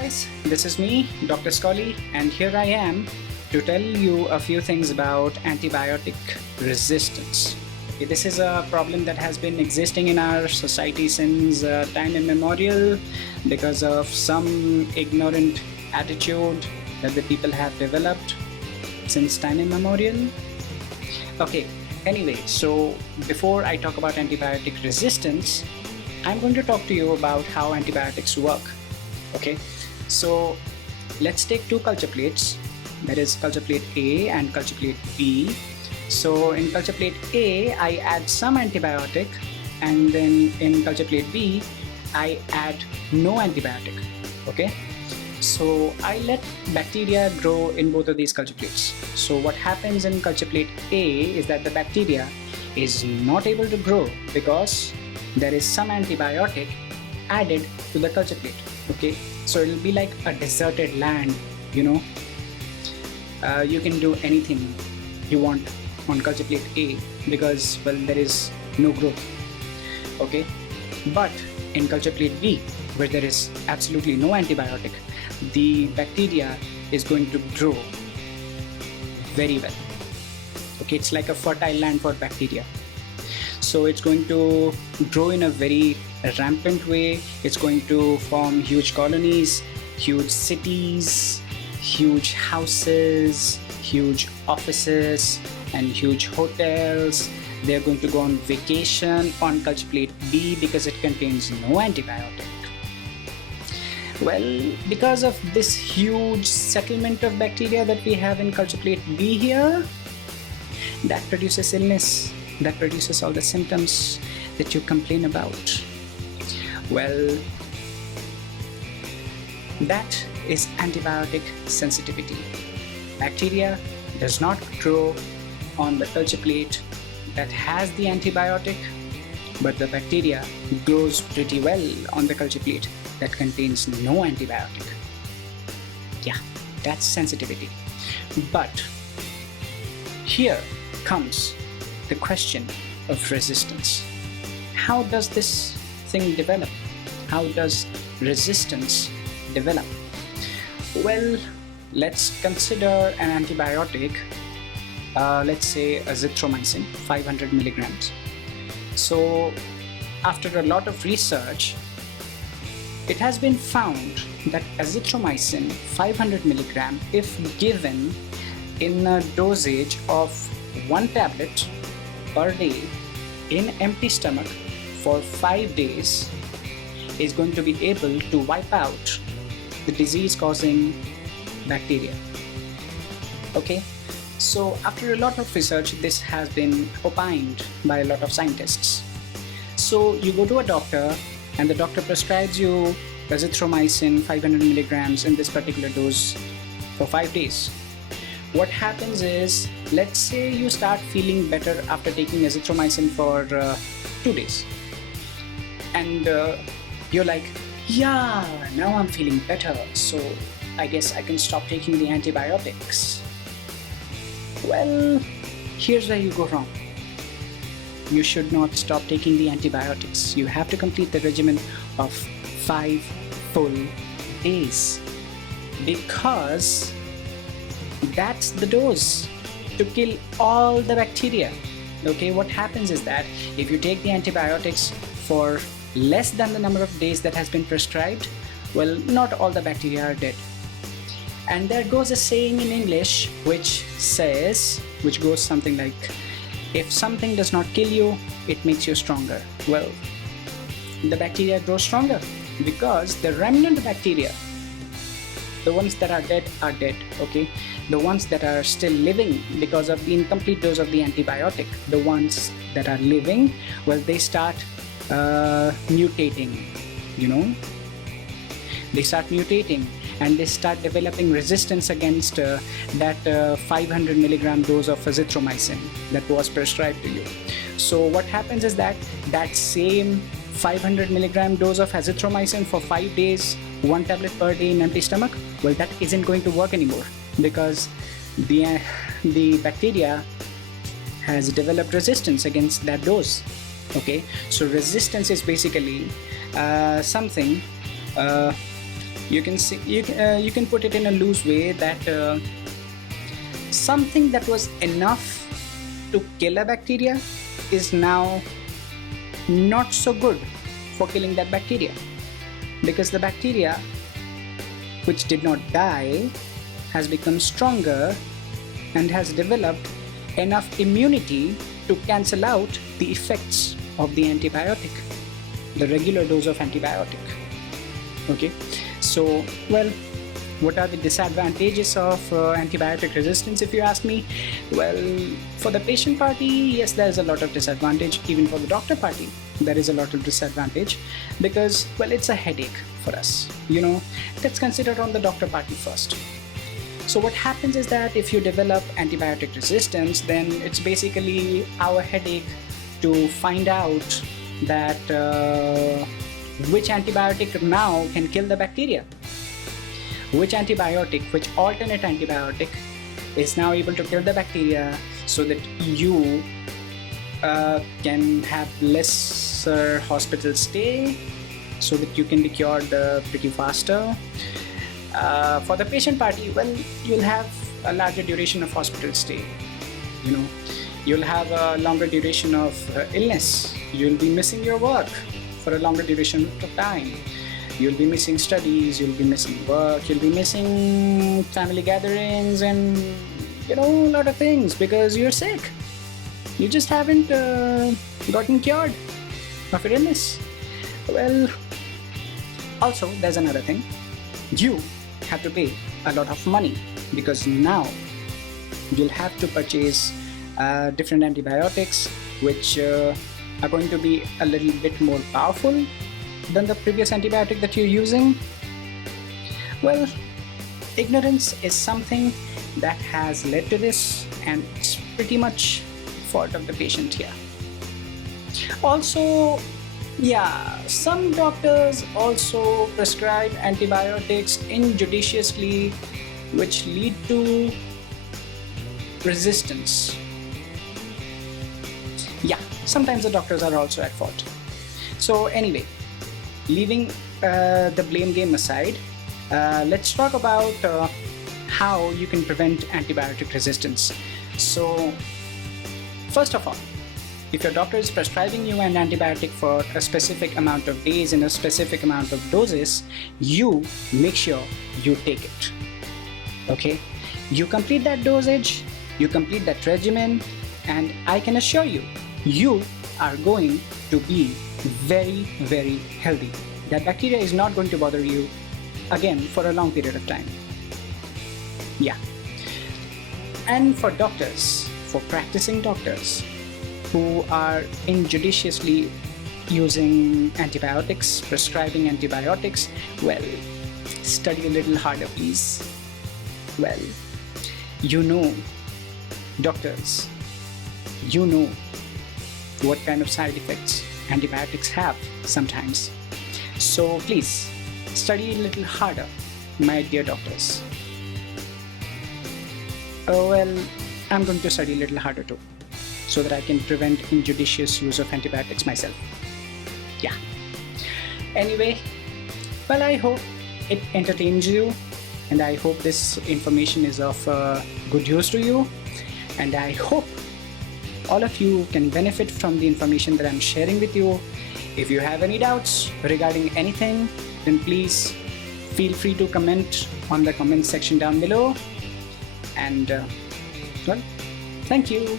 guys, this is me, Dr. Scully, and here I am to tell you a few things about antibiotic resistance. Okay, this is a problem that has been existing in our society since time immemorial because of some ignorant attitude that the people have developed since time immemorial. Okay, anyway, so before I talk about antibiotic resistance, I'm going to talk to you about how antibiotics work. Okay, so let's take two culture plates, that is culture plate A and culture plate B. So in culture plate A, I add some antibiotic, and then in culture plate B, I add no antibiotic. Okay, so I let bacteria grow in both of these culture plates. So what happens in culture plate A is that the bacteria is not able to grow because there is some antibiotic added to the culture plate. Okay, so it'll be like a deserted land, you know. You can do anything you want on culture plate A because, well, there is no growth. Okay, but in culture plate B, where there is absolutely no antibiotic, the bacteria is going to grow very well. Okay, it's like a fertile land for bacteria. So it's going to grow in a very rampant way. It's going to form huge colonies, huge cities, huge houses, huge offices, and huge hotels. They're going to go on vacation on culture plate B because it contains no antibiotic. Well, because of this huge settlement of bacteria that we have in culture plate B here, that produces illness, that produces all the symptoms that you complain about. Well, that is antibiotic sensitivity. Bacteria does not grow on the culture plate that has the antibiotic, but the bacteria grows pretty well on the culture plate that contains no antibiotic. Yeah, that's sensitivity. But here comes the question of resistance. How does this thing develop? How does resistance develop? Well, let's consider an antibiotic, let's say azithromycin, 500 milligrams. So after a lot of research, it has been found that azithromycin 500 milligram, if given in a dosage of 1 tablet per day in empty stomach for 5 days, is going to be able to wipe out the disease-causing bacteria. Okay, so after a lot of research, this has been opined by a lot of scientists. So you go to a doctor and the doctor prescribes you azithromycin 500 milligrams in this particular dose for 5 days. What happens is, let's say you start feeling better after taking azithromycin for 2 days, and you're like, yeah, now I'm feeling better, so I guess I can stop taking the antibiotics. Well, here's where you go wrong. You should not stop taking the antibiotics. You have to complete the regimen of 5 full days, because that's the dose to kill all the bacteria. Okay, what happens is that if you take the antibiotics for less than the number of days that has been prescribed, well, not all the bacteria are dead. And there goes a saying in English which goes something like, if something does not kill you, it makes you stronger. Well, the bacteria grow stronger because the remnant bacteria, the ones that are dead, okay? The ones that are still living because of the incomplete dose of the antibiotic, the ones that are living, well, they start mutating, you know? They start mutating and they start developing resistance against that 500 milligram dose of azithromycin that was prescribed to you. So what happens is that that same 500 milligram dose of azithromycin for 5 days, 1 tablet per day in empty stomach, well, that isn't going to work anymore because the bacteria has developed resistance against that dose. Okay, so resistance is basically something You can see, you can put it in a loose way that something that was enough to kill a bacteria is now not so good for killing that bacteria, because the bacteria which did not die has become stronger and has developed enough immunity to cancel out the effects of the antibiotic, the regular dose of antibiotic. Okay, so well, what are the disadvantages of antibiotic resistance, if you ask me? Well, for the patient party, yes, there's a lot of disadvantage. Even for the doctor party, there is a lot of disadvantage, because, well, it's a headache for us. Let's consider on the doctor party first. So what happens is that if you develop antibiotic resistance, then it's basically our headache to find out that which antibiotic now can kill the bacteria. Which alternate antibiotic is now able to kill the bacteria, so that you can have lesser hospital stay, so that you can be cured pretty faster. For the patient party, well, you'll have a larger duration of hospital stay. You'll have a longer duration of illness. You'll be missing your work for a longer duration of time. You'll be missing studies, you'll be missing work, you'll be missing family gatherings, and a lot of things, because you're sick. You just haven't gotten cured of your illness. Well, also there's another thing. You have to pay a lot of money, because now you'll have to purchase different antibiotics which are going to be a little bit more powerful than the previous antibiotic that you're using. Well, ignorance is something that has led to this, and it's pretty much fault of the patient here. Also, yeah, some doctors also prescribe antibiotics injudiciously, which lead to resistance. Yeah, sometimes the doctors are also at fault. So anyway, leaving the blame game aside, let's talk about how you can prevent antibiotic resistance. So first of all, if your doctor is prescribing you an antibiotic for a specific amount of days in a specific amount of doses, you make sure you take it. Okay? You complete that dosage, you complete that regimen, and I can assure you, you are going to be very, very healthy. That bacteria is not going to bother you again for a long period of time. Yeah. And for doctors, for practicing doctors who are injudiciously using antibiotics, prescribing antibiotics, well, study a little harder, please. Well, doctors, what kind of side effects antibiotics have sometimes. So please, study a little harder, my dear doctors. Oh, well, I'm going to study a little harder too, so that I can prevent injudicious use of antibiotics myself. Yeah. Anyway, well, I hope it entertains you, and I hope this information is of good use to you, and I hope all of you can benefit from the information that I'm sharing with you. If you have any doubts regarding anything, then please feel free to comment on the comment section down below. And well, thank you.